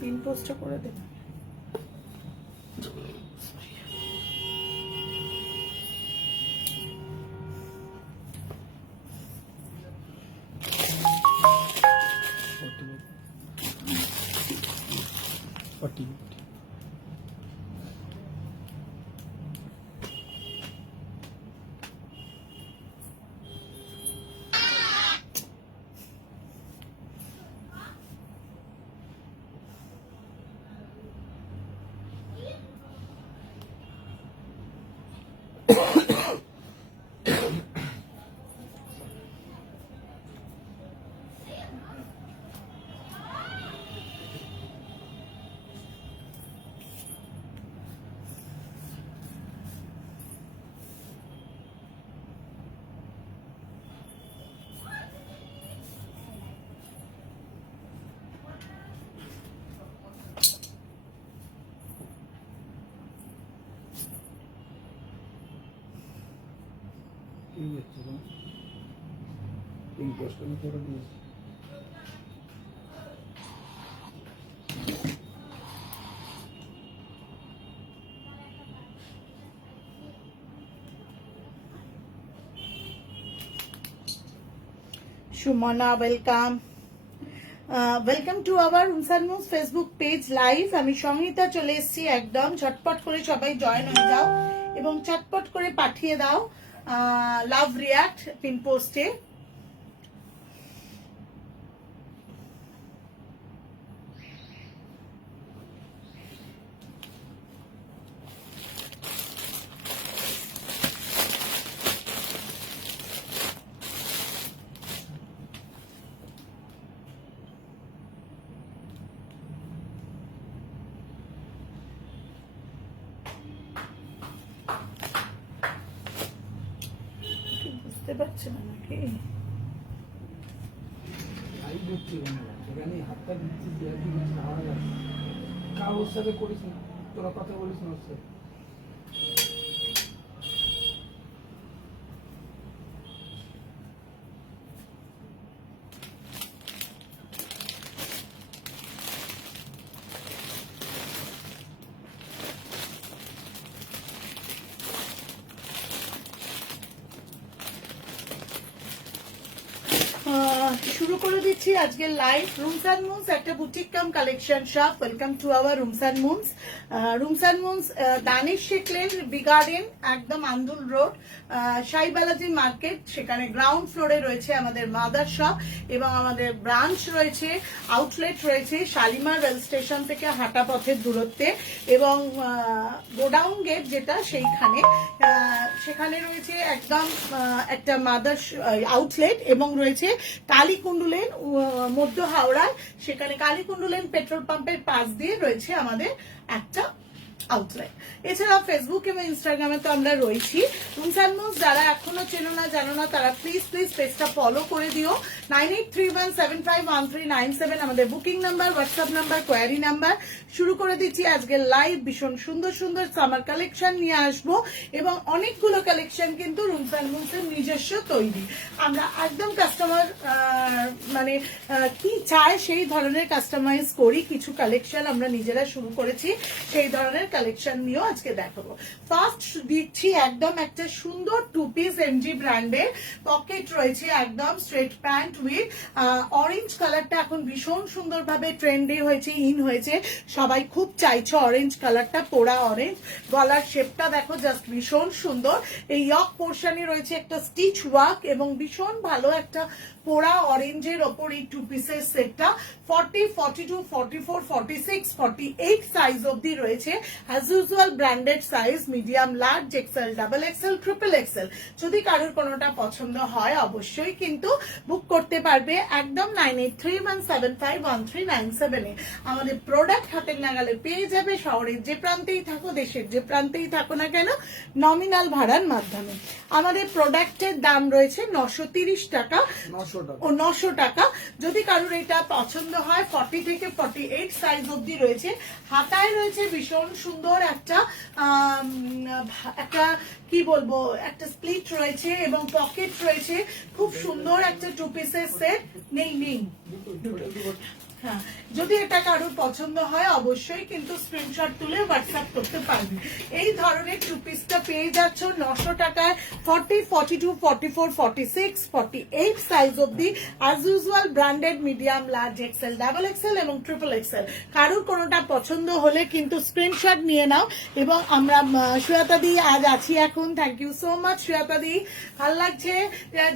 Pin পোস্টটা করে দেবে। Sumana welcome, welcome to our Rooms and moves Facebook page live. আমি সংহিতা চলে এসেছি একদম। ঝটপট করে সবাই জয়েন হয়ে যাও এবং চটপট করে পাঠিয়ে দাও লাভ রিয়াক্ট পিন পোস্টে। বুঝতে পারছে না নাকি? কারোর সাথে করিস না, তোরা কথা বলিস না ওর সাথে। শুরু করে দিচ্ছি আজকের লাইভ। রুমস অ্যান্ড মুনস একটা boutique cum collection shop. Welcome to our Rooms and Moons. Rooms and Moons Danish Sheikh Lane, B Garden, একদম আন্দুল রোড, সাই বালাজি মার্কেট। সেখানে গ্রাউন্ড ফ্লোরে রয়েছে আমাদের মাদার শপ এবং আমাদের ব্রাঞ্চ রয়েছে, আউটলেট রয়েছে শালিমার রেল স্টেশন থেকে হাঁটা পথের দূরত্বে এবং গোডাউন গেট যেটা সেইখানে, সেখানে রয়েছে একদম একটা মাদার আউটলেট এবং রয়েছে কালীকুণ্ডুলেন মধ্য হাওড়ায়। সেখানে কালীকুণ্ডুলেন পেট্রোল পাম্পের পাশ দিয়ে রয়েছে আমাদের একটা আউটলেট। এছাড়া ফেসবুক এবং ইনস্টাগ্রামে তো আমরা রয়েছি। রুমস অ্যান্ড মুভস যারা এখনো চেনো না জানো না তারা প্লিজ পেজটা ফলো করে দিও। 9831751397 আমাদের booking number, WhatsApp number, query number. শুরু করে দিচ্ছি আজকের লাইভ। ভীষণ সুন্দর সুন্দর সামার কালেকশন নিয়ে আসবো এবং অনেকগুলো কালেকশন কিন্তু রুমস অ্যান্ড মুভসের নিজস্ব তৈরি। আমরা একদম কাস্টমার মানে কি চায় সেই ধরনের কাস্টমাইজ করি। কিছু কালেকশন আমরা নিজেরা শুরু করেছি, সেই ধরনের কালেকশন নিয়েও আজকে দেখাবো। ফার্স্ট দিচ্ছি একদম একটা সুন্দর টু পিস এমজি ব্র্যান্ডের। পকেট রয়েছে একদম স্ট্রেট প্যান্ট উইথ অরেঞ্জ কালারটা এখন ভীষণ সুন্দরভাবে ট্রেন্ডে হয়েছে, ইন হয়েছে। সবাই খুব চাইছে অরেঞ্জ কালারটা, পোড়া অরেঞ্জ। গলার শেপটা দেখো জাস্ট ভীষণ সুন্দর। এই ইয়ক পোর্শনে রয়েছে একটা স্টিচ ওয়ার্ক এবং ভীষণ ভালো একটা পোড়া অরেঞ্জের ওপর এই টু পিসের সেটটা। 40, 42, 44, 46, 48 সাইজ অবধি রয়েছে। As usual branded size, medium, large, XL, double XL, triple XL. যদি কারোর কোনোটা পছন্দ হয় অবশ্যই কিন্তু বুক করতে পারবে একদম 9831751397 এ। আমাদের প্রোডাক্ট হাতের নাগালে পেয়ে যাবে শহরের যে প্রান্তেই থাকো, দেশের যে প্রান্তেই থাকো না কেন, নমিনাল ভাড়ার মাধ্যমে। আমাদের প্রোডাক্টের দাম রয়েছে 930 টাকা ও 900 টাকা। যদি কারোর এটা পছন্দ হয় 40 থেকে 48 সাইজ অবধি রয়েছে। হাতায় রয়েছে ভীষণ সুন্দর একটা কি বলবো, একটা স্প্লিট রয়েছে এবং পকেট রয়েছে। খুব সুন্দর একটা টু পিসের সেট। নেই হ্যাঁ, যদি এটা কারোর পছন্দ হয় অবশ্যই কিন্তু স্ক্রিনশট তুলে হোয়াটসঅ্যাপ করতে পারবে। এই ধরনের টু পিসটা পেয়ে যাচ্ছ 900 টাকায় 40, 42, 44, 46, 48 সাইজ অবধি as usual branded medium, large, XL, double XL এবং ট্রিপল এক্সেল। কারোর কোনোটা পছন্দ হলে কিন্তু স্ক্রিনশট নিয়ে নাও। এবং আমরা শ্বেতা দি আজ আছি এখন, thank you so much Shweta দি, ভাল লাগছে।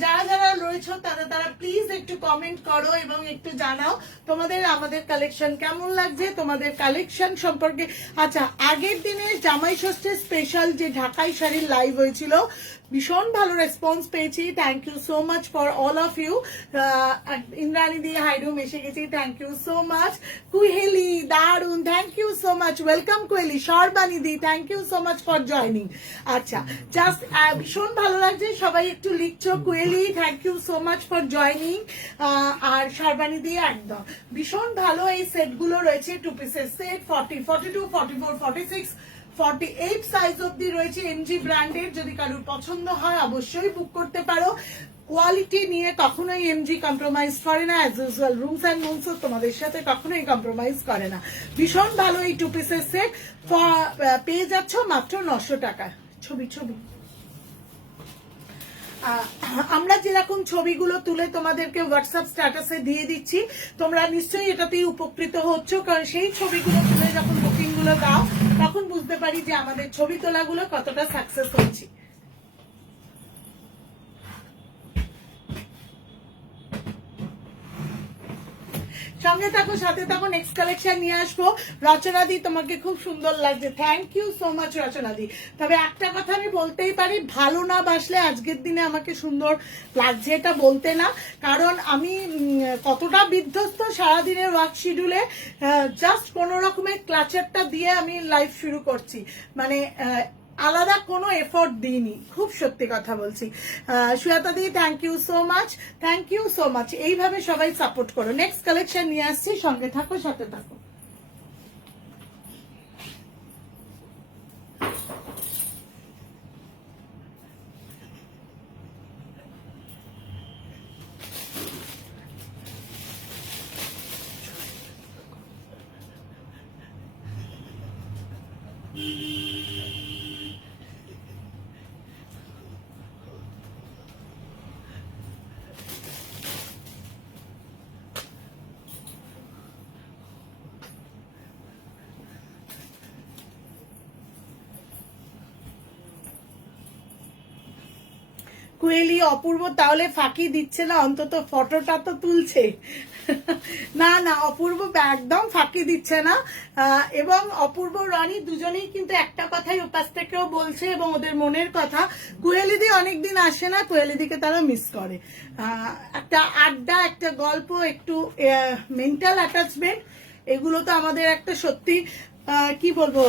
যারা যারা রয়েছে তারা প্লিজ একটু কমেন্ট করো এবং একটু জানাও তোমাদের আমাদের কালেকশন কেমন লাগছে, তোমাদের কালেকশন সম্পর্কে। আচ্ছা, আগের দিনে জামাই ষষ্ঠীর স্পেশাল যে ঢাকাই শাড়ির লাইভ হয়েছিল, ভীষণ ভালো রেসপন্স পেয়েছি। Thank you so much for all of you. Indrani দি হাইডুম এসে গেছি, thank you so much. Kuheli দারুন, thank you so much, welcome Kuheli. Sarbani দি thank you so much for joining. আচ্ছা, জাস্ট ভীষণ ভালো লাগছে, সবাই একটু লিখছো। Kuheli thank you so much for joining. আর সর্বাণী দি একদম ভীষণ ভালো। এই সেটগুলো রয়েছে টু পিসের সেট, 40, 42, 44, 46, 48 সাইজ অবধি রয়েছে এমজি ব্র্যান্ডের। যদি কারোর পছন্দ হয় অবশ্যই বুক করতে পারো। কোয়ালিটি নিয়ে কখনোই এমজি কম্প্রোমাইজ করে না, অ্যাজ ইউজুয়াল রুমস অ্যান্ড মুমস তোমাদের সাথে কখনোই কম্প্রোমাইজ করে না। ভীষণ ভালো এই টু পিসের সেট পেয়ে যাচ্ছ মাত্র 900 টাকায়। ছবি আমরা যেরকম ছবিগুলো তুলে তোমাদেরকে হোয়াটসঅ্যাপ স্ট্যাটাসে দিয়ে দিচ্ছি, তোমরা নিশ্চয়ই এটাতেই উপকৃত হচ্ছ, কারণ সেই ছবিগুলো তুলে যখন বুকিং গুলো দাও তখন বুঝতে পারি যে আমাদের ছবি তোলাগুলো কতটা সাকসেস হচ্ছে। সঙ্গে থাকো, সাথে থাকো, নেক্সট কালেকশন নিয়ে আসবো। রচনা দি তোমাকে খুব সুন্দর লাগছে, thank you so much Rachana দি। তবে একটা কথা আমি বলতেই পারি, ভালো না বাসলে আজকের দিনে আমাকে সুন্দর লাগছে এটা বলতে না, কারণ আমি কতটা বিধ্বস্ত সারাদিনের ওয়ার্ক শিডিউলে, জাস্ট কোনো রকমের ক্লাচারটা দিয়ে আমি লাইভ শুরু করছি, মানে আলাদা কোনো এফোর্ট দিইনি, খুব সত্যি কথা বলছি। শ্বেতা দি thank you so much, thank you so much. এইভাবে সবাই সাপোর্ট করো। নেক্সট কালেকশন নিয়ে আসছি, সঙ্গে থাকো, সাথে থাকো। কুয়েলি অপূর্ব তাহলে ফাঁকি দিচ্ছে না, অন্তত ফটোটা তো তুলছে। না না, অপূর্ব একদম ফাঁকি দিচ্ছে না। এবং অপূর্ব রনি দুজনেই কিন্তু একটা কথাই উপাস থেকেও বলছে এবং ওদের মনের কথা। কুয়েলিদি অনেকদিন আসে না, কুয়েলিদিকে তারা মিস করে। একটা আড্ডা, একটা গল্প, একটু মেন্টাল অ্যাটাচমেন্ট, এগুলো তো আমাদের একটা সত্যি কি বলবো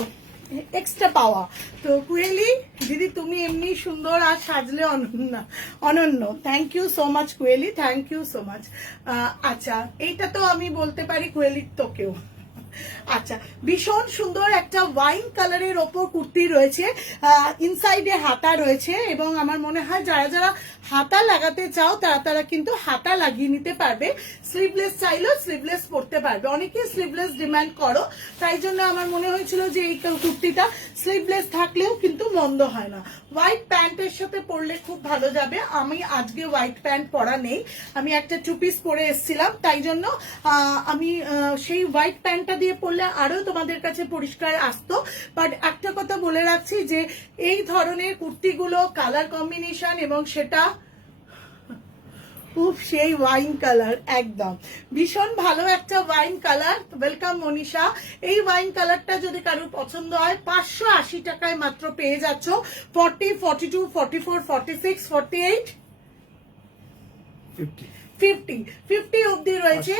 এক্সট্রা পাওয়া। তো কুয়েলি দিদি তুমি এমনি সুন্দর আর সাজলে অনন্য। Thank you so much Kuheli, thank you so much. আচ্ছা, এইটা তো আমি বলতে পারি কুয়েলির তোকেও। আচ্ছা, ভীষণ সুন্দর একটা ওয়াইন কালারের ওপর কুর্তি রয়েছে, ইনসাইডে হাতা রয়েছে এবং আমার মনে হয় যারা যারা হাতা লাগাতে চাও তারা কিন্তু হাতা লাগিয়ে নিতে পারবে। স্লিভলেস চাইলেও স্লিভলেস পরতে পারবে, অনেকেই স্লিভলেস ডিমান্ড করো, তাই জন্য আমার মনে হয়েছিল যে এই কুর্তিটা স্লিভলেস থাকলেও কিন্তু মন্দ হয় না। হোয়াইট প্যান্টের সাথে পরলে খুব ভালো যাবে। আমি আজকে হোয়াইট প্যান্ট পরা নেই, আমি একটা টু পিস পরে এসেছিলাম, তাই জন্য আমি সেই হোয়াইট প্যান্টটা দিয়ে পরলে আরো তোমাদের কাছে পরিষ্কার আসতো। বাট একটা কথা বলে রাখছি যে এই ধরনের কুর্তিগুলো কালার কম্বিনেশন এবং সেটা খুব সেই ওয়াইন কালার, একদম ভীষণ ভালো একটা ওয়াইন কালার। ওয়েলকাম মনীষা। এই ওয়াইন কালারটা যদি কারোর পছন্দ হয় 580 টাকায় মাত্র পেয়ে যাচ্ছ। 40, 42, 44, 46, 48, 50 অব্দি রয়েছে।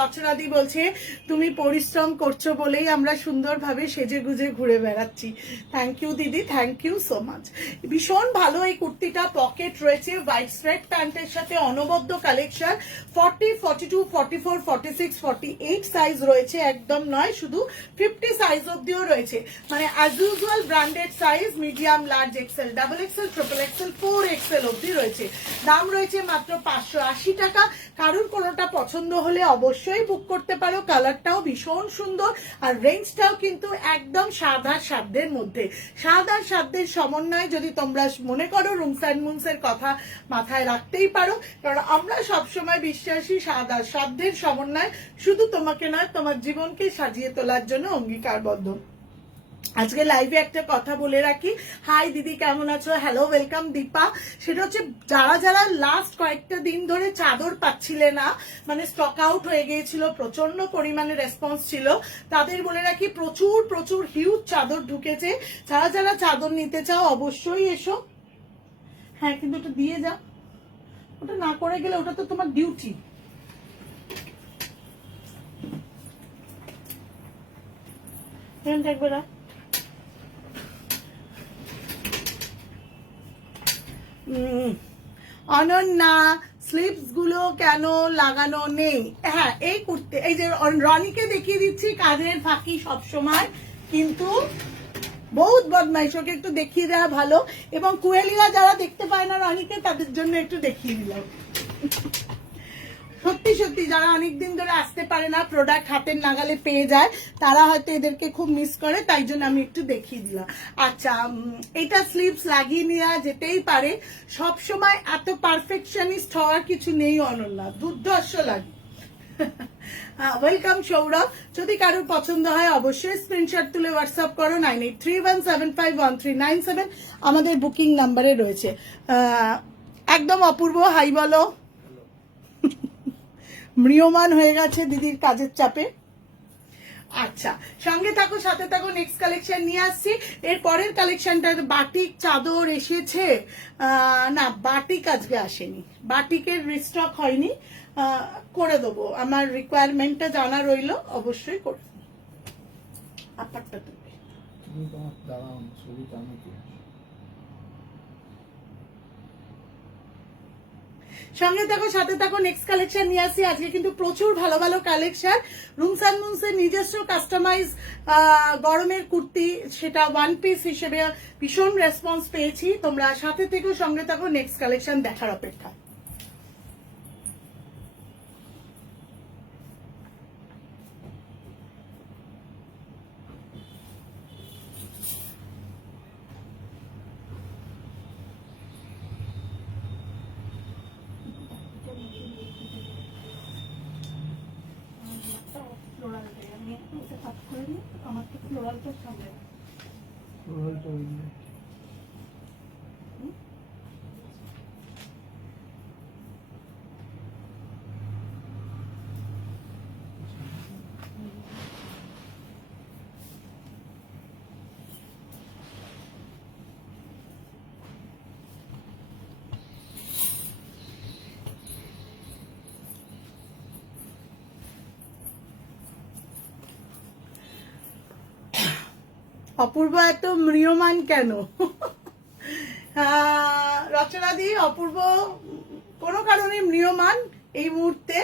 রচনাদি বলছে তুমি পরিশ্রম করছো বলেই আমরা সুন্দরভাবে সেজে গুজে ঘুরে বেড়াচ্ছি। থ্যাংক ইউ দিদি, থ্যাংক ইউ সো মাচ। ভীষণ ভালো এই কুর্তিটা, পকেট রয়েছে, হোয়াইট স্ট্রেট প্যান্টের সাথে অনবদ্য কালেকশন। 40, 42, 44, 46, 48 সাইজ রয়েছে, একদম নয় শুধু 50 সাইজ অব্দিও রয়েছে, মানে as usual branded size, medium, large, XL, double XL, triple XL, 4 XL অব্দি রয়েছে। দাম রয়েছে মাত্র 580 টাকা। কারুর কোনোটা পছন্দ হলে অবশ্যই বুক করতে পারো। কালারটাও ভীষণ সুন্দর আর রেঞ্জটাও কিন্তু একদম সাদা সাধ্যের মধ্যে, সাদা সাধ্যের সমন্বয়। যদি তোমরা মনে করো রুমস অ্যান্ড মুনসের কথা মাথায় রাখতেই পারো, কারণ আমরা সবসময় বিশ্বাসী সাদা সাধ্যের সমন্বয় শুধু তোমাকে নয় তোমার জীবনকে সাজিয়ে তোলার জন্য অঙ্গীকারবদ্ধ। আজকে লাইভে একটা কথা বলে রাখি। হাই দিদি, কেমন আছো? Hello, welcome Deepa. সেটা হচ্ছে যারা যারা লাস্ট কয়েকটা দিন ধরে চাদর পাচ্ছিলে না, মানে স্টক আউট হয়ে গিয়েছিল, প্রচন্ড পরিমাণে রেসপন্স ছিল, তাদের বলে রাখি প্রচুর প্রচুর হিউজ চাদর ঢুকেছে। যারা যারা চাদর নিতে চাও অবশ্যই এসো। হ্যাঁ, কিন্তু ওটা দিয়ে যাও, ওটা না করে গেলে ওটা তো তোমার ডিউটি। থাকবে না। অনন্যা, স্লিপস গুলো কেন লাগানো নেই? হ্যাঁ, এই কুর্তি, এই যে রনিকে দেখিয়ে দিচ্ছি কাজের ফাঁকি সব সময়, কিন্তু বহুত বদমাইশ, ওকে একটু দেখিয়ে দেওয়া ভালো। এবং কুয়েলিরা যারা দেখতে পায় না রনিকে, তাদের জন্য একটু দেখিয়ে দিলাম। সত্যি সত্যি যারা অনেকদিন ধরে আসতে পারে না, প্রোডাক্ট হাতের নাগালে পেয়ে যায়, তারা হয়তো এদেরকে খুব মিস করে, তাই জন্য আমি একটু দেখিয়ে দিলাম। আচ্ছা, এটা স্লিভস লাগিয়ে নেওয়া যেতেই পারে। সব সময় এত পারফেকশনিস্ট হওয়ার কিছু নেই অনন্যা, দুর্ধর্ষ লাগে। ওয়েলকাম সৌরভ। যদি কারোর পছন্দ হয় অবশ্যই স্ক্রিনশট তুলে হোয়াটসঅ্যাপ করো। 9831751397 আমাদের বুকিং নাম্বারে রয়েছে। একদম অপূর্ব, হাই বলো। ম্রিয়মান হয়ে গেছে দিদির কাজের চাপে। আচ্ছা, সঙ্গে থাকো, সাথে থাকো, নেক্সট কালেকশন নিয়ে আসছি। এর পরের কালেকশনটা বাটিক চাদর এসেছে। না, বাটিক আজকে আসেনি, বাটিকের রিস্টক হয়নি। করে দেবো, আমার রিকোয়ারমেন্টটা জানা রইলো, অবশ্যই করে দেবো। আপারটা তুমি তোমার দাঁড়াও, ছবিটা আমাকে সঙ্গে থাকো, সাথে থাকো, নেক্সট কালেকশন নিয়ে আসি। আজকে কিন্তু প্রচুর ভালো ভালো কালেকশন। রুমস অ্যান্ড মুনসের নিজস্ব কাস্টমাইজ গরমের কুর্তি, সেটা ওয়ান পিস হিসেবে ভীষণ রেসপন্স পেয়েছি। তোমরা সাথে থেকো, সঙ্গে থাকো, নেক্সট কালেকশন দেখার অপেক্ষা। আমার তো ফ্লোরালটা সামনে। ফ্লোরালটা ওই যে অপূর্ব এত ম্রিয়মান কেন? রচনাদি, অপূর্ব কোনো কারণে ম্রিয়মান এই মুহূর্তে।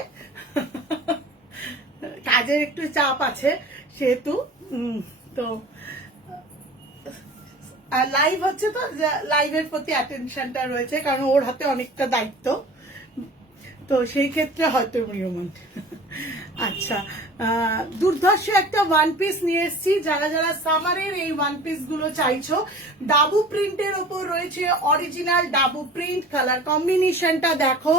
কাজের একটু চাপ আছে সেহেতু। তো লাইভ হচ্ছে, তো লাইভের প্রতি অ্যাটেনশনটা রয়েছে, কারণ ওর হাতে অনেকটা দায়িত্ব, তো সেই ক্ষেত্রে হয়তো ম্রিয়মান। আচ্ছা, দুর্ধর্ষ একটা ওয়ান পিস নিয়ে এসেছি। যারা যারা সামারের এই ওয়ান পিস গুলো চাইছো, ডাবু প্রিন্টের ওপর রয়েছে অরিজিনাল ডাবু প্রিন্ট। কালার কম্বিনেশনটা দেখো,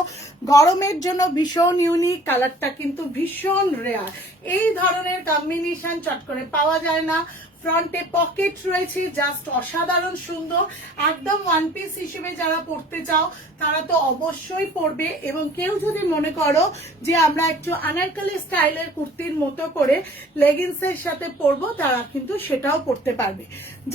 গরমের জন্য ভীষণ ইউনিক, কালারটা কিন্তু ভীষণ রেয়ার। এই ধরনের কম্বিনেশন চট করে পাওয়া যায় না। ফ্রন্টে পকেট রয়েছে, জাস্ট অসাধারণ সুন্দর। একদম ওয়ান পিস হিসেবে যারা পড়তে চাও তারা তো অবশ্যই পড়বে। এবং কেউ যদি মনে করো যে আমরা একটু আনারকলি স্টাইলের কুর্তির মতো করে লেগিংসের সাথে পরবো, তারা কিন্তু সেটাও পড়তে পারবে।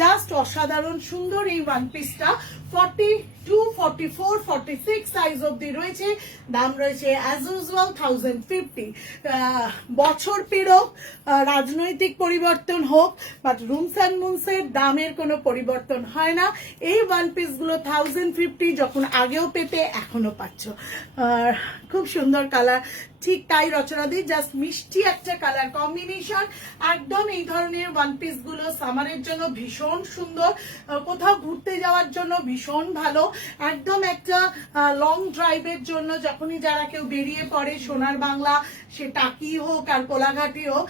জাস্ট অসাধারণ সুন্দর এই ওয়ান পিসটা। 42, 44, 46 সাইজ অব্দি রয়েছে। দাম রয়েছে অ্যাজ ইউজুয়াল 1050। বছর পেরোক, রাজনৈতিক পরিবর্তন হোক, বাট রুমস অ্যান্ড মুনসের দামের কোনো পরিবর্তন হয় না। এই ওয়ান পিস গুলো 1050, যখন আগেও পেতে এখনো পাচ্ছ। খুব সুন্দর কালার, ঠিক তাই রচনাদি, জাস্ট মিষ্টি একটা কালার কম্বিনেশন। একদম এই ধরনের ওয়ান পিস গুলো সামারের জন্য ভীষণ সুন্দর, কোথাও ঘুরতে যাওয়ার জন্য ভীষণ ভালো, একদম একটা লং ড্রাইভের জন্য যখনই যারা কেউ বেরিয়ে পড়ে সোনার বাংলা, সে টাকি হোক আর কোলাঘাটি হোক,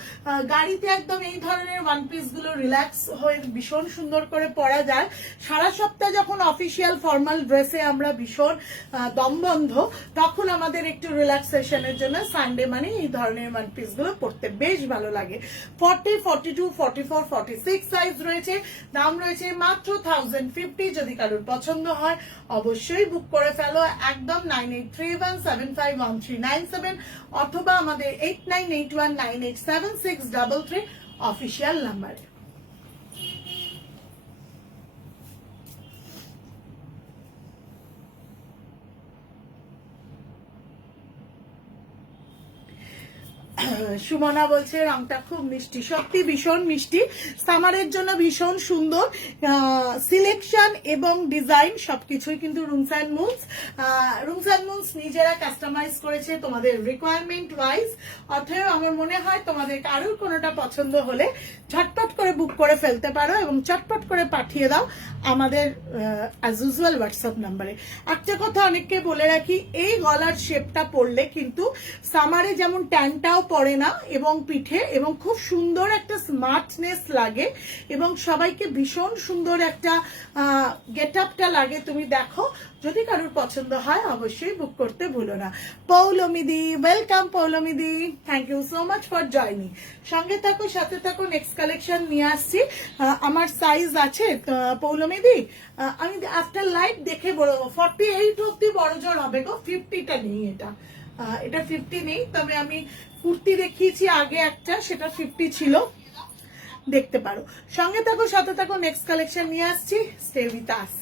গাড়িতে একদম এই ধরনের ওয়ান পিস গুলো রিল্যাক্স হয়ে ভীষণ সুন্দর করে পরা যায়। সারা সপ্তাহ যখন অফিসিয়াল ফর্মাল ড্রেসে আমরা ভীষণ দমবন্ধ, তখন আমাদের একটু রিল্যাক্সেশনের জন্য সানডে মানে এই ধরনের ওয়ান পিস গুলো পরতে বেশ ভালো লাগে। 40, 42, 44, 46 সাইজ রয়েছে, দাম রয়েছে মাত্র 1050। যদি কারোর পছন্দ হয় অবশ্যই বুক করে ফেলো, একদম 9831751397 অথবা আমাদের 8981987633 অফিসিয়াল নাম্বারে। সুমনা বলছে রংটা খুব মিষ্টি, সত্যি ভীষণ মিষ্টি, সামারের জন্য ভীষণ সুন্দর সিলেকশন এবং ডিজাইন সবকিছুই কিন্তু রুমস অ্যান্ড মুনস নিজেরা কাস্টমাইজ করেছে তোমাদের রিকোয়ারমেন্ট ওয়াইজ। অতএব আমার মনে হয় তোমাদের কারোর কোনোটা পছন্দ হলে ঝটপট করে বুক করে ফেলতে পারো এবং চটপট করে পাঠিয়ে দাও আমাদের অ্যাজ ইউজুয়াল হোয়াটসঅ্যাপ নাম্বারে। একটা কথা অনেককে বলে রাখি, এই গলার শেপটা পরলে কিন্তু সামারে যেমন ট্যানটাও পড়ে না এবং পিঠে, এবং খুব সুন্দর একটা স্মার্টনেস লাগে এবং সবাইকে ভীষণ সুন্দর একটা গেট আপটা লাগে। তুমি দেখো, যদি কারোর পছন্দ হয় অবশ্যই বুক করতে ভুলো না। পৌলমিদি, ওয়েলকাম পৌলমিদি, thank you so much for joining. সঙ্গে থাকো, সাথে থাকো, নেক্সট কালেকশন নিয়ে আসছি। আমার সাইজ আছে পৌলমিদি, আমি আফটার লাইভ দেখে বলবো 48 অব্দি বড় জোর হবে গো, 50টা নেই, এটা 50 নেই। তবে আমি কুর্তি দেখিয়েছি আগে একটা, সেটা 50 ছিল, দেখতে পারো। সঙ্গে থাকো, সাথে থাকো, নেক্সট কালেকশন নিয়ে আসছি। Stay with us.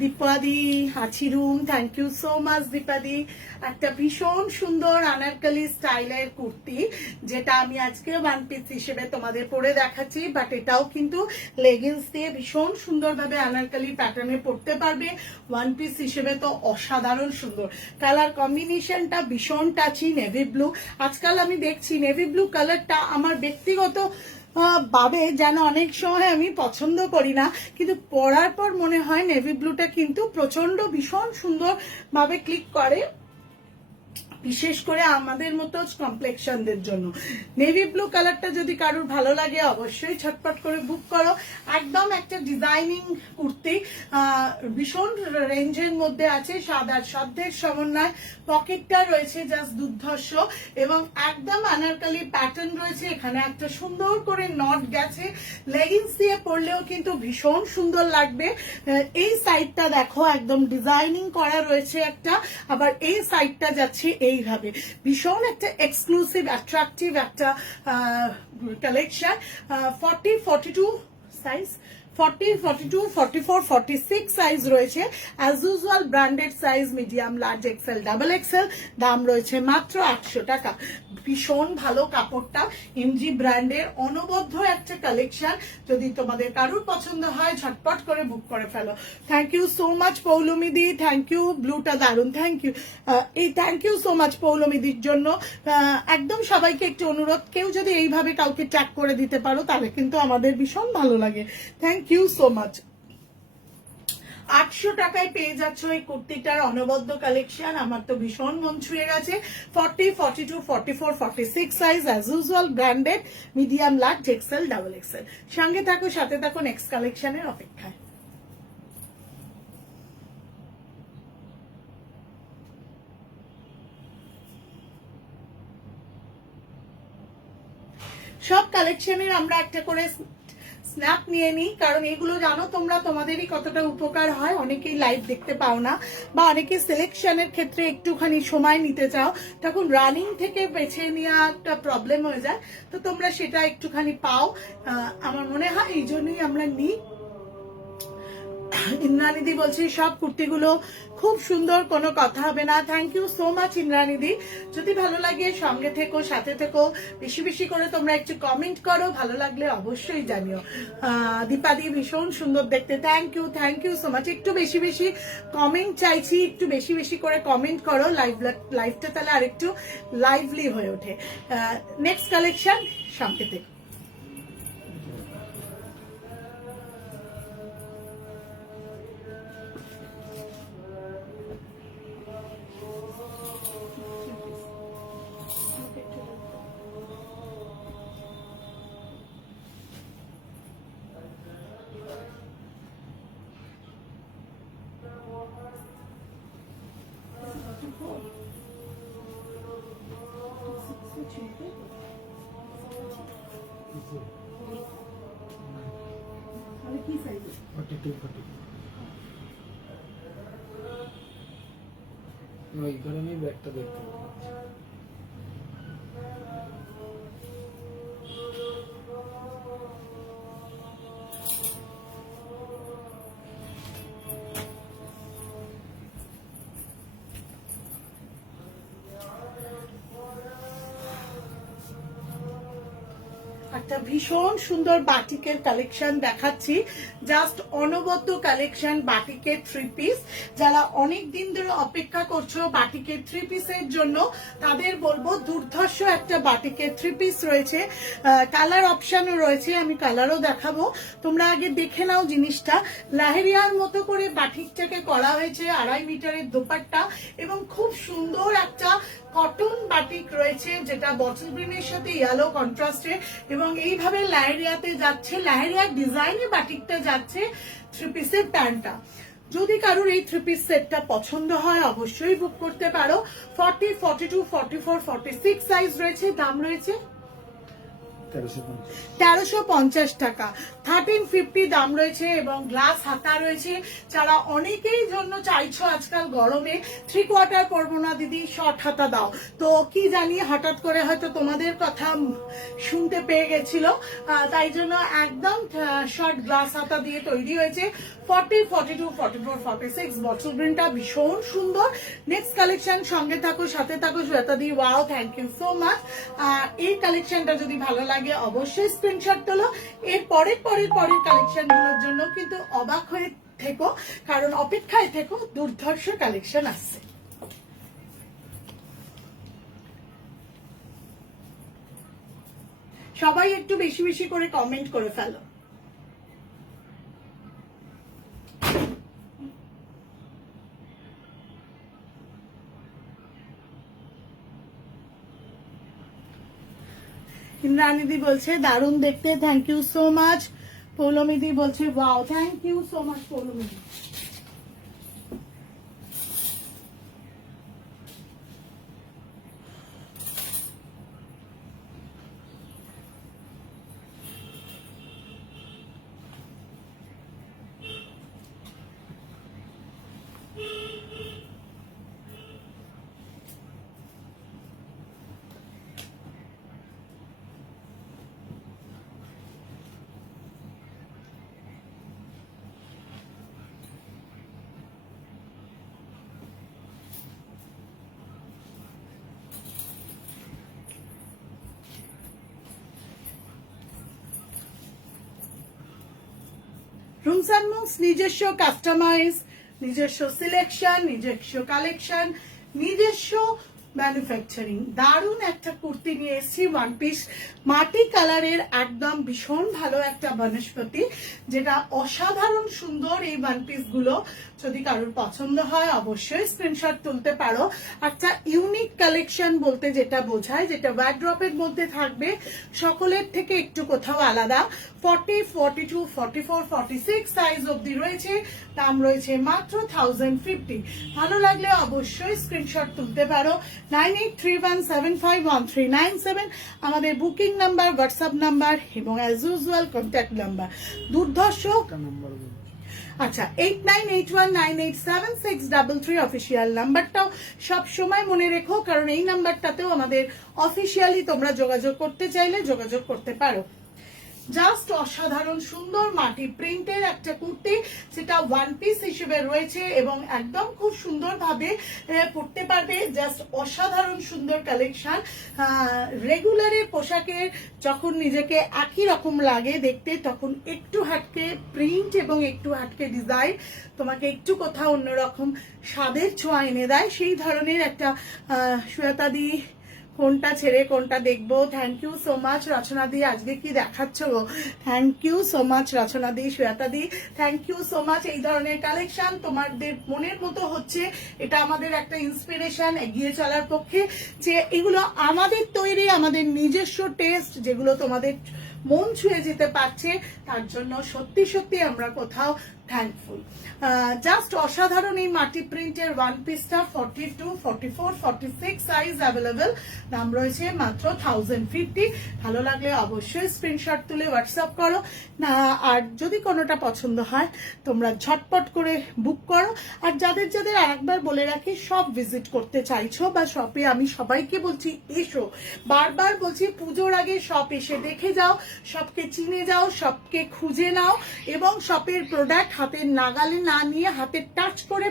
দীপাদি হাচিরুম, থ্যাংক ইউ সো মাচ দীপাদি। একটা ভীষণ সুন্দর আনারকলি স্টাইলের কুর্তি, যেটা আমি আজকে ওয়ান পিস হিসেবে তোমাদের পরে দেখাচ্ছি, বাট এটাও কিন্তু লেগিংস দিয়ে ভীষণ সুন্দরভাবে আনারকলি প্যাটার্নে পরতে পারবে। ওয়ান পিস হিসেবে তো অসাধারণ সুন্দর, কালার কম্বিনেশনটা ভীষণ টাচি, নেভি ব্লু। আজকাল আমি দেখছি নেভি ব্লু কালারটা আমার ব্যক্তিগত ভাবে যেন অনেক সময় আমি পছন্দ করি না, কিন্তু পরার পর মনে হয় নেভি ব্লুটা কিন্তু প্রচন্ড ভীষণ সুন্দর ভাবে ক্লিক করে, বিশেষ করে আমাদের মতো কমপ্লেক্সনদের জন্য। নেভি ব্লু কালারটা যদি কারোর ভালো লাগে অবশ্যই ছটপট করে বুক করো। একদম একটা ডিজাইনিং কুর্তি, ভীষণ রেঞ্জের মধ্যে আছে, সাদার সাধ্যের সমন্বয়, পকেটটা রয়েছে জাস্ট দুর্ধর্ষ এবং একদম আনারকলি প্যাটার্ন রয়েছে। এখানে একটা সুন্দর করে নট গেছে, লেগিংস দিয়ে পরলেও কিন্তু ভীষণ সুন্দর লাগবে। এই সাইডটা দেখো একদম ডিজাইনিং করা রয়েছে একটা, আবার এই সাইডটা যাচ্ছে এইভাবে, ভীষণ একটা এক্সক্লুসিভ অ্যাট্রাকটিভ একটা কালেকশন। 40, 42 সাইজ, 40, 42, 44, 46 সাইজ রয়েছে। As usual branded size medium, large, XL, double XL. দাম রয়েছে মাত্র 800 টাকা। ভীষণ ভালো কাপড়টা, এমজি ব্র্যান্ডের অনবদ্য একটা কালেকশন। যদি তোমাদের কারোর পছন্দ হয় ঝটপট করে বুক করে ফেলো। থ্যাংক ইউ সো মাচ পৌলমিদি, থ্যাংক ইউ, ব্লুটা দারুন, থ্যাংক ইউ। এই থ্যাংক ইউ সো মাচ পৌলমিদির জন্য। একদম সবাইকে একটু অনুরোধ, কেউ যদি এইভাবে কাউকে ট্যাগ করে দিতে পারো তাহলে কিন্তু আমাদের ভীষণ ভালো লাগে। Thank you so much. 800 টাকায় পেয়ে যাচ্ছ এই কুর্তিটার অনবদ্য কালেকশন, আমার তো ভীষণ মন ছুঁয়ে গেছে। 40, 42, 44, 46 size, as usual branded, medium, large, XL, double XL. সঙ্গে থাকো, সাথে থাকো, নেক্সট কালেকশনের অপেক্ষায়। সব কালেকশনের আমরা একটা করে স্ন্যাপ নিয়ে নিই, কারণ এগুলো জানো তোমরা, তোমাদেরই কতটা উপকার হয়। অনেকেই লাইভ দেখতে পাও না, বা অনেকে সিলেকশনের ক্ষেত্রে একটুখানি সময় নিতে চাও, তখন রানিং থেকে বেছে নেওয়া একটা প্রবলেম হয়ে যায়। তো তোমরা সেটা একটুখানি পাও, আমার মনে হয় এই জন্যই আমরা নিই। ইন্দ্রানিদি বলছি সব কুর্তিগুলো খুব সুন্দর, কোনো কথা হবে না। থ্যাংক ইউ সো মাচ ইন্দ্রানিদি। যদি ভালো লাগে সঙ্গে থেকো, সাথে থেকো, বেশি বেশি করে তোমরা একটু কমেন্ট করো, ভালো লাগলে অবশ্যই জানিও। দীপাদি ভীষণ সুন্দর দেখতে, থ্যাংক ইউ সো মাচ। একটু বেশি বেশি কমেন্ট চাইছি, একটু বেশি বেশি করে কমেন্ট করো, লাইভটা তাহলে আরেকটু লাইভলি হয়ে ওঠে। নেক্সট কালেকশন, সঙ্গে থেকো। ওই কারণেই ব্যাগটা দেখতে পাচ্ছি। একটা ভীষণ সুন্দর বাটিকের কালেকশন দেখাচ্ছি, জাস্ট অনবদ্য কালেকশন বাটিকের থ্রি পিস। যারা অনেক দিন ধরে অপেক্ষা করছো বাটিকের থ্রি পিসের জন্য, তাদের বলবো দুর্ধর্ষ একটা বাটিকের থ্রি পিস রয়েছে। কালার অপশনও রয়েছে, আমি কালারও দেখাবো, তোমরা আগে দেখে নাও জিনিসটা। লাহেরিয়ার মতো করে বাটিকটাকে করা হয়েছে, 2.5 মিটারের দোপাট্টা, এবং খুব সুন্দর একটা কটন বাটিক রয়েছে, যেটা বটল গ্রিনের সাথে ইয়েলো কন্ট্রাস্টে, এবং এইভাবে লাহেরিয়াতে যাচ্ছে, লাহেরিয়ার ডিজাইনে বাটিকটা যাচ্ছে থ্রি পিসের প্যান্টটা। যদি কারোর এই থ্রি পিস সেটটা পছন্দ হয় অবশ্যই বুক করতে পারো। 40, 42, 44, 46 সাইজ রয়েছে, দাম রয়েছে 1350 টাকা, 1350 দাম রয়েছে, এবং গ্লাস হাতা রয়েছে। যারা অনেকেই জন্য চাইছো আজকাল গরমে 3/4 পরবো না দিদি, শর্ট হাতা দাও, তো কি জানি হঠাৎ করে হয়তো তোমাদের কথা শুনতে পেয়ে গেছিল, তাই জন্য একদম শর্ট গ্লাস হাতা দিয়ে তৈরি হয়েছে। 40, 42, 44, 46 বটল গ্রিনটা ভীষণ সুন্দর। নেক্সট কালেকশন, সঙ্গে থাকো, সাথে থাকো। শ্বেতা দি, wow, thank you so much. এই কালেকশনটা যদি ভালো লাগে অবশ্যই স্ক্রিনশট তোলো। এর পরের কালেকশন গুলোর জন্য কিন্তু অবাক হয়ে থেকো, কারণ অপেক্ষায় থেকো, দুর্ধর্ষ কালেকশন আসছে। সবাই একটু বেশি বেশি করে কমেন্ট করে ফেলো। ইন্দ্রানিদি বলছে দারুণ দেখতে, থ্যাংক ইউ সো মাচ। পৌলমিদি বলছে wow, thank you so much পৌলমিদি। রুমস অ্যান্ড মুভস নিজস্ব কাস্টমাইজ, নিজস্ব সিলেকশন, নিজস্ব কালেকশন, নিজস্ব ম্যানুফ্যাকচারিং। দারুণ একটা কুর্তি নিয়ে এসেছি, ওয়ান পিস মাটি কালারের, একদম ভীষণ ভালো একটা বনস্পতি, যেটা অসাধারণ সুন্দর। এই ওয়ান পিস গুলো যদি কারোর পছন্দ হয় অবশ্যই স্ক্রিনশট তুলতে পারো। একটা ইউনিক কালেকশন বলতে যেটা বোঝায়, যেটা ওয়ার্ড্রপের মধ্যে থাকবে, সকলের থেকে একটু কোথাও আলাদা। 40, 42, 44, 46 সাইজ অবধি রয়েছে, দাম রয়েছে মাত্র 1050। ভালো লাগলে অবশ্যই স্ক্রিনশট তুলতে পারো। 9831751397 আমাদের বুকিং নাম্বার, হোয়াটসঅ্যাপ নাম্বার এবং অ্যাজ ইউজুয়াল কন্ট্যাক্ট নাম্বার। দুর্ধর্ষ নাম্বার বলছি। আচ্ছা 8981987633 অফিসিয়াল নাম্বারটাও সব সময় মনে রেখো, কারণ এই নাম্বারটাতেও আমাদের অফিসিয়ালি তোমরা যোগাযোগ করতে চাইলে যোগাযোগ করতে পারো। জাস্ট অসাধারণ সুন্দর মাটি প্রিন্টের একটা কুর্তি, যেটা ওয়ান পিস হিসেবে রয়েছে এবং একদম খুব সুন্দরভাবে পরতে পারবে। জাস্ট অসাধারণ সুন্দর কালেকশন। রেগুলারের পোশাকের যখন নিজেকে একই রকম লাগে দেখতে, তখন একটু হাটকে প্রিন্ট এবং একটু হাটকে ডিজাইন তোমাকে একটু কোথাও অন্যরকম স্বাদের ছোঁয়া এনে দেয়। সেই ধরনের একটা শ্বেতা দি কোনটা ছেড়ে কোনটা দেখবো। Thank you so much Rachana দি, আজকে কি দেখাচ্ছ গো। Thank you so much Rachana দি, শ্বেতা দি, থ্যাংক ইউ সো মাচ। এই ধরনের কালেকশন তোমাদের মনের মতো হচ্ছে, এটা আমাদের একটা ইন্সপিরেশন এগিয়ে চলার পক্ষে, যে এগুলো আমাদের তৈরি, আমাদের নিজস্ব টেস্ট, যেগুলো তোমাদের মন ছুঁয়ে যেতে পারছে, তার জন্য সত্যি সত্যি আমরা কোথাও থ্যাঙ্কফুল। জাস্ট অসাধারণ এই মাটি প্রিন্টের ওয়ান পিসটা 42, 44, 46 সাইজ অ্যাভেলেবেল। দাম রয়েছে মাত্র 1050। ভালো লাগলে অবশ্যই স্ক্রিনশট তুলে হোয়াটসঅ্যাপ করো না, আর যদি কোনোটা পছন্দ হয় তোমরা ঝটপট করে বুক করো। আর যাদের যাদের আরেকবার বলে রাখি, সব ভিজিট করতে চাইছো বা শপে, আমি সবাইকে বলছি এসো, বারবার বলছি পুজোর আগে শপ এসে দেখে যাও, শপকে চিনে যাও, শপকে খুঁজে নাও এবং শপের প্রোডাক্ট হাতের নাগালে না নিয়ে হাতে টাচ করে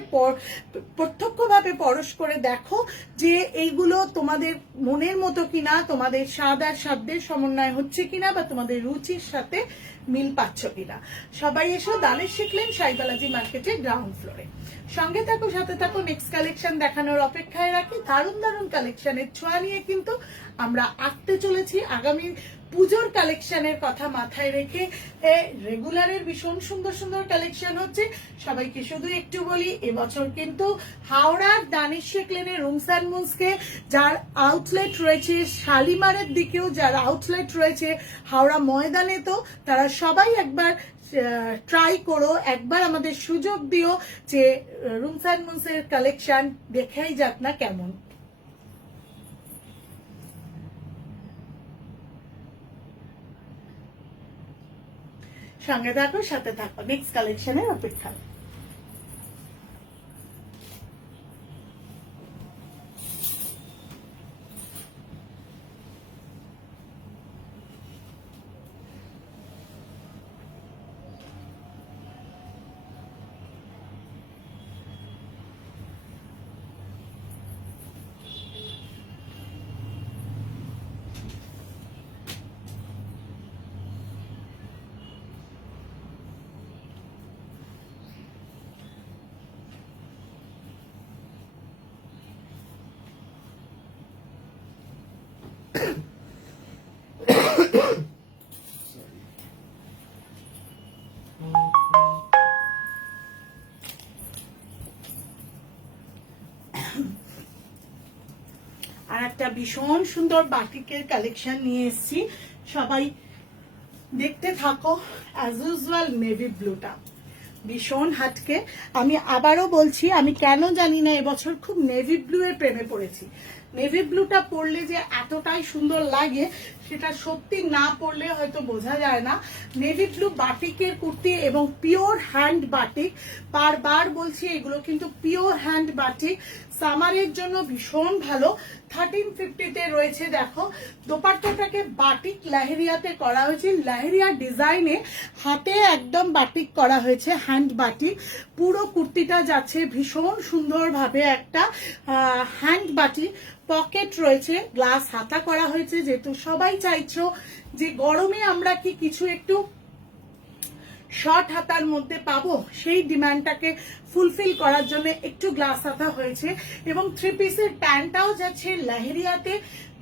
প্রত্যক্ষভাবে পরশ করে দেখো যে এইগুলো তোমাদের মনের মতো কিনা, তোমাদের স্বাদ আর সাধ্যের সমন্বয় হচ্ছে কিনা, বা তোমাদের রুচির সাথে মিল পাচ্ছ কিনা। সবাই এসো, দানের শিখলেন সাইবালাজি মার্কেটের গ্রাউন্ড ফ্লোরে। সঙ্গে থাকো, সাথে থাকো, নেক্সট কালেকশন দেখানোর অপেক্ষায় রাখি। দারুণ দারুণ কালেকশনের ছোঁয়া নিয়ে কিন্তু আমরা আসতে চলেছি। আগামী পুজোর কালেকশনের কথা মাথায় রেখে রেগুলারের ভীষণ সুন্দর সুন্দর কালেকশন হচ্ছে। সবাইকে শুধু একটু বলি, এবছর কিন্তু হাওড়ার দানিশ শেখ লেনের রুমস অ্যান্ড মুন্সকে যার আউটলেট রয়েছে, শালিমারের দিকেও যার আউটলেট রয়েছে, হাওড়া ময়দানে, তো তারা সবাই একবার ট্রাই করো, একবার আমাদের সুযোগ দিও যে রুমস অ্যান্ড মুন্সের কালেকশন দেখাই যাক না কেমন। সঙ্গে থাকো, সাথে থাকো, নেক্সট কালেকশনের অপেক্ষায়। আর একটা ভীষণ সুন্দর বাটিকের কালেকশন নিয়ে এসেছি, সবাই দেখতে থাকো। অ্যাজ ইউজুয়াল নেভি ব্লুটা ভীষণ হাটকে। আমি আবারও বলছি, আমি কেন জানি না এবছর খুব নেভি ব্লু এর প্রেমে পড়েছি। নেভি ব্লুটা পরলে যে এতটাই সুন্দর লাগে সেটা সত্যি না পরলে হয়তো বোঝা যায় না। নেভি ব্লু বাটিকের কুর্তি এবং পিওর হ্যান্ড বাটিক, বারবার বলছি এগুলো কিন্তু পিওর হ্যান্ড বাটিক, সামারের জন্য ভীষণ ভালো। 1350-তে রয়েছে। দেখো দোপাট্টাটাকে বাটিক লেহেরিয়াতে করা হয়েছে, লেহেরিয়া ডিজাইনে হাতে একদম বাটিক করা হয়েছে, হ্যান্ড বাটিক। পুরো কুর্তিটা যাচ্ছে ভীষণ সুন্দরভাবে একটা হ্যান্ড বাটিক, পকেট রয়েছে, গ্লাস হাতা করা হয়েছে। যেহেতু সবাই চাইছো যে গরমে আমরা কি কিছু একটু শর্ট হাতার মধ্যে পাবো, সেই ডিমান্ডটাকে ফুলফিল করার জন্য একটু গ্লাস হাতা হয়েছে। এবং থ্রি পিসের প্যান্টটাও যাচ্ছে লেহেরিয়াতে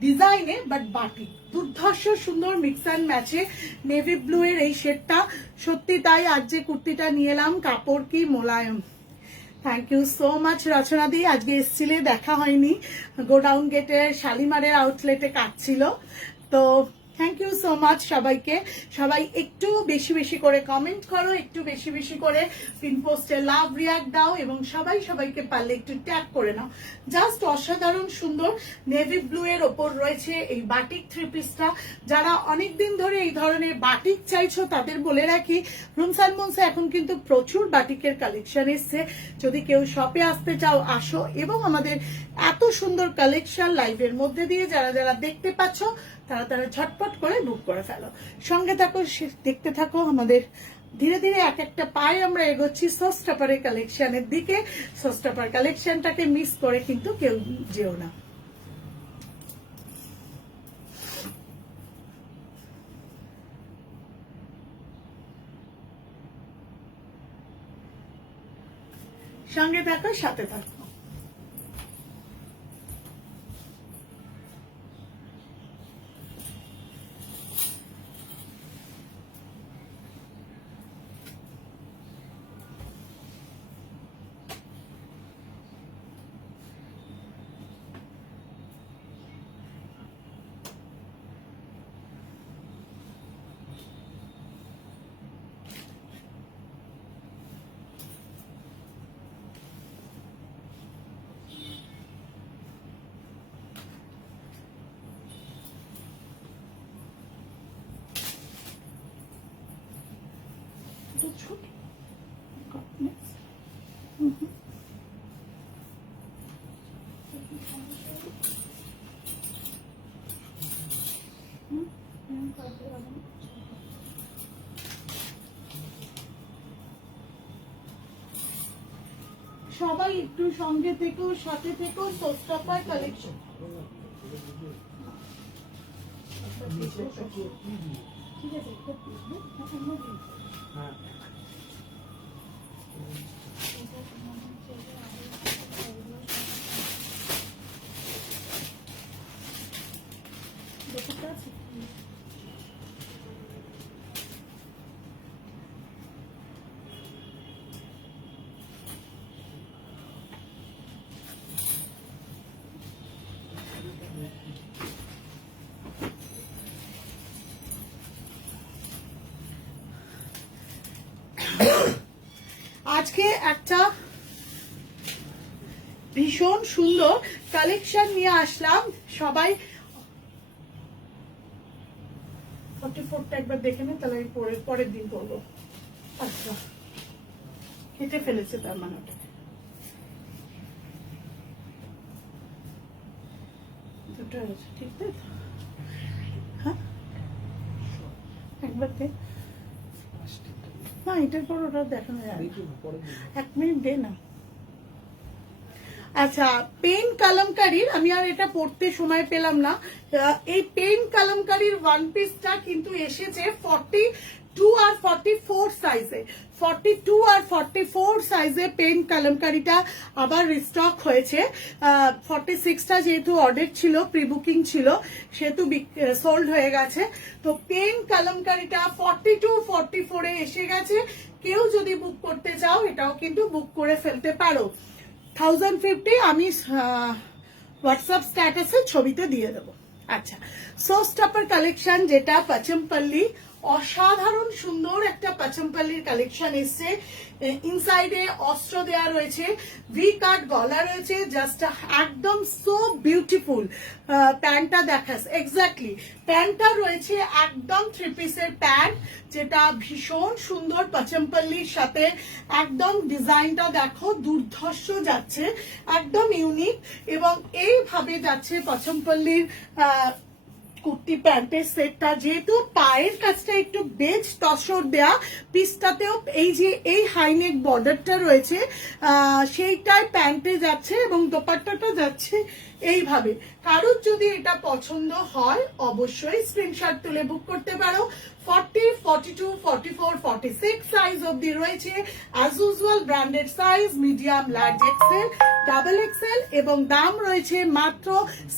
ডিজাইনে বাট বাটিক। দুর্ধর্ষ সুন্দর মিক্স অ্যান্ড ম্যাচে নেভি ব্লু এর এই শেডটা সত্যি তাই। আজ যে কুর্তিটা নিয়ে এলাম, কাপড় কি মোলায়েম। Thank you so much Rachana দি, আজকে এসছিলে, দেখা হয়নি। গোডাউন গেটের শালিমারের আউটলেটে কাজ ছিল, তো থ্যাংক ইউ সো মাচ সবাইকে। সবাই একটু বেশি বেশি করে কমেন্ট করো, একটু বেশি বেশি করে পিন পোস্টে লাভ রিয়াক্ট দাও এবং সবাই সবাইকে পারলে একটু ট্যাগ করে নাও। জাস্ট অসাধারণ সুন্দর নেভি ব্লু এর ওপর রয়েছে এই বাটিক থ্রি পিসটা। যারা অনেক দিন ধরে এই ধরনের বাটিক চাইছো তাদের বলে রাখি, রুমস অ্যান্ড মুনসে এখন কিন্তু প্রচুর বাটিকের কালেকশন এসছে। যদি কেউ শপে আসতে চাও আসো, এবং আমাদের এত সুন্দর কালেকশন লাইভের মধ্যে দিয়ে যারা যারা দেখতে পাচ্ছ তারা তারা ঝটপট করে বুক করে ফেলো। সঙ্গে থাকো, দেখতে থাকো আমাদের ধীরে ধীরে এক একটা পায়ে আমরা এগোচ্ছি সোস্টাপারের কালেকশনের দিকে। সোস্টাপার কালেকশনটাকে মিস করে কিন্তু কেউ যেও না। সঙ্গে থাকো, সাথে থাকো। সবাই একটু সঙ্গে থেকো, সাথে থেকো। সোস্টাপার কালেকশন ঠিক আছে, হ্যাঁ আজকে একটা ভীষণ সুন্দর কালেকশন নিয়ে আসলাম। সবাই 44টা একবার দেখে নে, তাহলে আমি পরের দিন করবো। আচ্ছা, কেটে ফেলেছে তার মানে ওটা দুটো আছে, ঠিক তাই তো? হ্যাঁ, একবার দেখ না, এটার পর ওটা দেখানো যায় না। 1 মিনিট দে না। আচ্ছা, পেন কালামকারীর আমি আর এটা পড়তে সময় পেলাম না। এই পেন কালামকারীর ওয়ান পিসটা কিন্তু এসেছে 42 আর 44 সাইজে। 42 আর 44 সাইজে পেন কালামকারীটা আবার রিস্টক হয়েছে। 46টা যেহেতু অর্ডার ছিল, প্রি বুকিং ছিল, সেহেতু সোল্ড হয়ে গেছে। তো পেন কালামকারীটা 42 44 এ এসে গেছে। কেউ যদি বুক করতে চাও এটাও কিন্তু বুক করে ফেলতে পারো। 1050 আমি হোয়াটসঅ্যাপ স্ট্যাটাসে ছবিতে দিয়ে দেবো। আচ্ছা, সোস্টাপার কালেকশন যেটা পাচমপল্লি, অসাধারণ সুন্দর একটা পাচমপল্লির কালেকশন এসছে। ইনসাইডে অস্ত্র দেয়া রয়েছে, ভি কাট গলা রয়েছে, জাস্ট একদম সো বিউটিফুল। প্যান্টটা দেখাস, এক্স্যাক্টলি প্যান্টটা রয়েছে একদম 3 পিসের প্যান্ট, যেটা ভীষণ সুন্দর পাচমপল্লির সাথে। একদম ডিজাইনটা দেখো, দুর্ধর্ষ যাচ্ছে, একদম ইউনিক। এবং এইভাবে যাচ্ছে পাচমপল্লির কুর্তি প্যান্টের সেটটা। যেহেতু পায়ের কাছটা একটু বেজ তসর দেয়া, পিসটাতেও এই যে এই হাইনেক বর্ডারটা রয়েছে সেইটাই প্যান্টে যাচ্ছে এবং দোপাট্টাটা যাচ্ছে এইভাবে। কারোর যদি এটা পছন্দ হয় অবশ্যই স্ক্রিনশট তুলে বুক করতে পারো। 40, 42, 44, 46 সাইজ অবধি রয়েছে। As usual branded size, medium, large, XL, double XL, এবং দাম রয়েছে মাত্র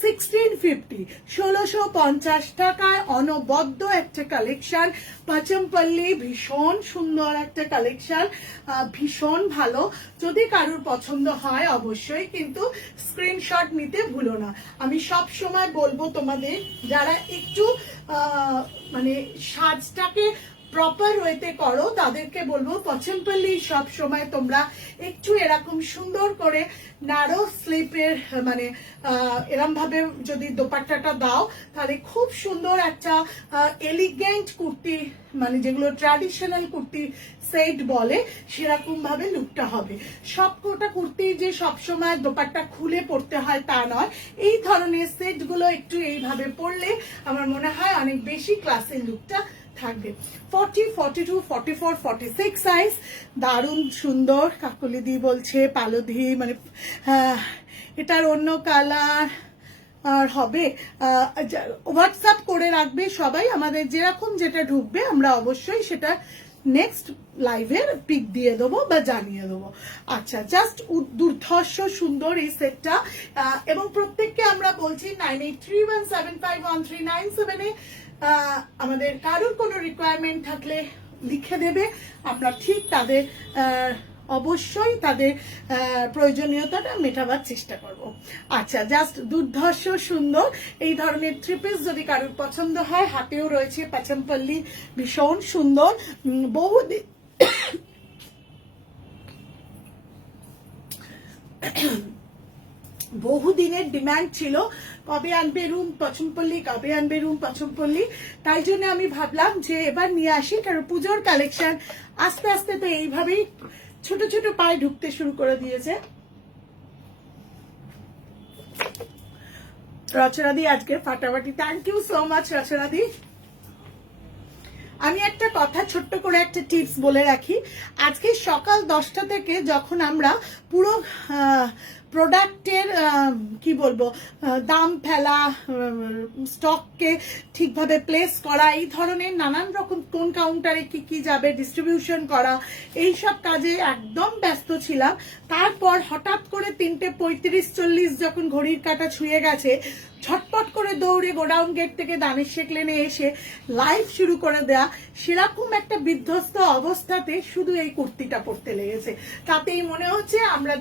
1650, 1650 টাকায়। অনবদ্য একটা কালেকশন, পাচমপল্লি ভীষণ সুন্দর একটা কালেকশন, ভীষণ ভালো। যদি কারোর পছন্দ হয় অবশ্যই কিন্তু স্ক্রিনশট নিতে ভুলো না। আমি আমি সব সময় বলবো তোমাদের যারা একটু মানে সাজটাকে প্রপার ওয়েতে করো তাদেরকে বলবো পচনপল্লী সব সময় তোমরা একটু এরকম সুন্দর করে নারো স্লিপের মানে এরম ভাবে যদি দোপাট্টাটা দাও তাহলে খুব সুন্দর একটা এলিগেন্ট কুর্তি মানে যেগুলো ট্র্যাডিশনাল কুর্তি সেট বলে সেরকম ভাবে লুকটা হবে। সবকটা কুর্তি যে সবসময় দোপাট্টা খুলে পড়তে হয় তা নয়, এই ধরনের সেটগুলো একটু এইভাবে পরলে আমার মনে হয় অনেক বেশি ক্লাসের লুকটা থাকবে। 40, 42, 44, 46 সাইজ, দারুণ সুন্দর। কাকলিদি বলছে পালদি মানে এটার অন্য কালার আর হবে। হোয়াটসঅ্যাপ করে রাখবে সবাই, আমাদের যেরকম যেটা ঢুকবে আমরা অবশ্যই সেটা নেক্সট লাইভের পিক দিয়ে দেবো বা জানিয়ে দেবো। আচ্ছা, জাস্ট দুর্ধর্ষ সুন্দর এই সেটটা। এবং প্রত্যেককে আমরা বলছি 9831751397 আমাদের কারোর কোনো রিকোয়ারমেন্ট থাকলে লিখে দেবে, আমরা ঠিক তাদের অবশ্যই তাদের প্রয়োজনীয়তাটা মেটাবার চেষ্টা করব। আচ্ছা, জাস্ট দুর্ধর্ষ সুন্দর এই ধরনের থ্রি পিস যদি কারোর পছন্দ হয়, হাতেও রয়েছে পচনপল্লী, ভীষণ সুন্দর। বহুদিনের ডিমান্ড ছিল কবে আনবে রুম পচনপল্লী, কবে আনবে রুম পচনপল্লী, তাই জন্য আমি ভাবলাম যে এবার নিয়ে আসি, কারণ পুজোর কালেকশন আস্তে আস্তে তো এইভাবেই ছোট ছোট পায়ে ঢুকতে শুরু করে দিয়েছে। রচনাদি আজকে ফাটাফাটি, থ্যাংক ইউ সো মাচ রচনাদি। আমি একটা কথা ছোট্ট করে একটা টিপস বলে রাখি, আজকে সকাল 10টা থেকে যখন আমরা পুরো প্রোডাক্টের কি বলবো দাম ফেলা, স্টককে ঠিকভাবে প্লেস করা, এই ধরনের নানান রকম কোন কাউন্টারে কি কি যাবে ডিস্ট্রিবিউশন করা, এই সব কাজে একদম ব্যস্ত ছিলাম। তারপর হঠাৎ করে 3:35-40 যখন ঘড়ির কাঁটা ছুঁয়ে গেছে, ঝটপট করে দৌড়ে গোডাউন গেট থেকে দানের শেখ লেনে এসে লাইভ শুরু করে দেয়া, সেরকম একটা বিধ্বস্ত অবস্থাতে শুধু এই কুর্তিটা পরতে লেগেছে। তাতেই মনে হচ্ছে আমরা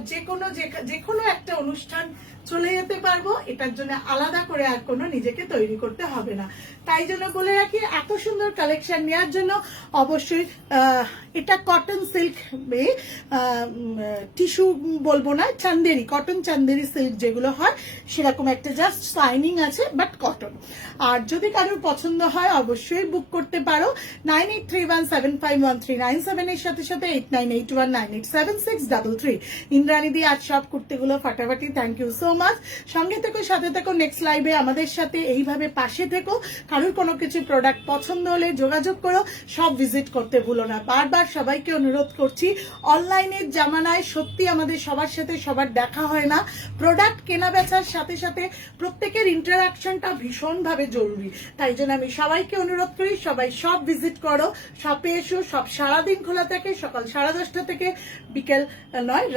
যে কোনো একটা অনুষ্ঠান চলে যেতে পারবো, এটার জন্য আলাদা করে আর কোনো নিজেকে তৈরি করতে হবে না। তাই জন্য বলে রাখি, এত সুন্দর কালেকশন নেওয়ার জন্য অবশ্যই এটা কটন সিল্ক টিস্যু বলবো না, চান্দেরি, কটন চান্দেরি সিল্ক যেগুলো হয় সেরকম একটা জাস্ট শাইনিং আছে বাট কটন। আর যদি কারোর পছন্দ হয় অবশ্যই বুক করতে পারো 9831751397 এর সাথে সাথে 8981987633। ইন্দ্রাণীদি আজ সব কুর্তিগুলো ফাটাফাটি, থ্যাংক ইউ সো মাচ। সঙ্গে থেকো, সাথে থেকো, নেক্সট লাইভে আমাদের সাথে এইভাবে পাশে থেকো। কারোর কোনো কিছু প্রোডাক্ট পছন্দ হলে যোগাযোগ করো, সব ভিজিট করতে ভুলো না। বারবার সবাইকে অনুরোধ করছি, অনলাইনের জামানায় সত্যি আমাদের সবার সাথে সবার দেখা হয় না, প্রোডাক্ট কেনা বেচার সাথে সাথে প্রত্যেকের ইন্টারাকশনটা ভীষণভাবে জরুরি। তাই জন্য আমি সবাইকে অনুরোধ করি, সবাই সব ভিজিট করো, শপে এসো। সব সারাদিন খোলা থাকে, সকাল 10:30 থেকে বিকেল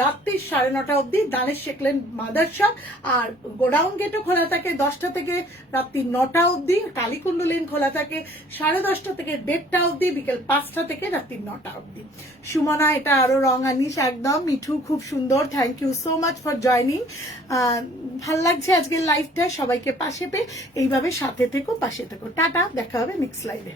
রাত্রি 9:30 অবধি দানের শেখ লেন মাদার শপ। আর গোডাউন গেটও খোলা থাকে 10টা থেকে রাত্রি 9টা অবধি। কালীকুণ্ড লেন খোলা থাকে 10:30 থেকে 1:30 অবধি, বিকেল 5টা থেকে রাত্রি 9টা অবধি। সুমনা, এটা আরো রং আনিস একদম। মিঠু, খুব সুন্দর, thank you so much for joining. ভাল লাগছে আজকের লাইভটা, সবাইকে পাশে পেয়ে। এইভাবে সাথে থেকো, পাশে থেকো। টাটা, দেখা হবে নেক্সট লাইভে।